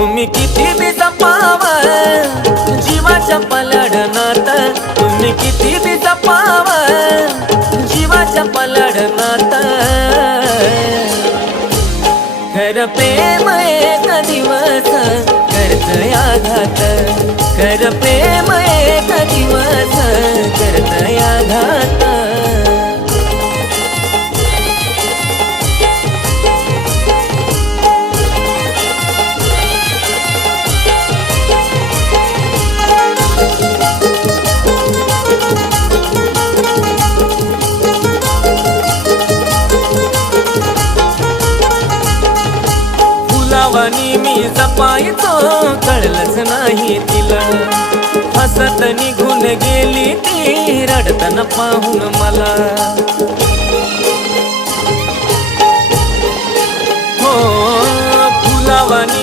तुम्ही किती बी जपाव जीवाच्या पलाडनात, तुम्ही किती बी जपाव जीवाच्या पलाडनात, खरं प्रेम एक दिवस करतय आघात, खरं प्रेम एक दिवस करतय आघात. फुलावानी मी जपायचो कळलंच नाही तिला, हसत निघून गेली ती रडताना पाहून मला.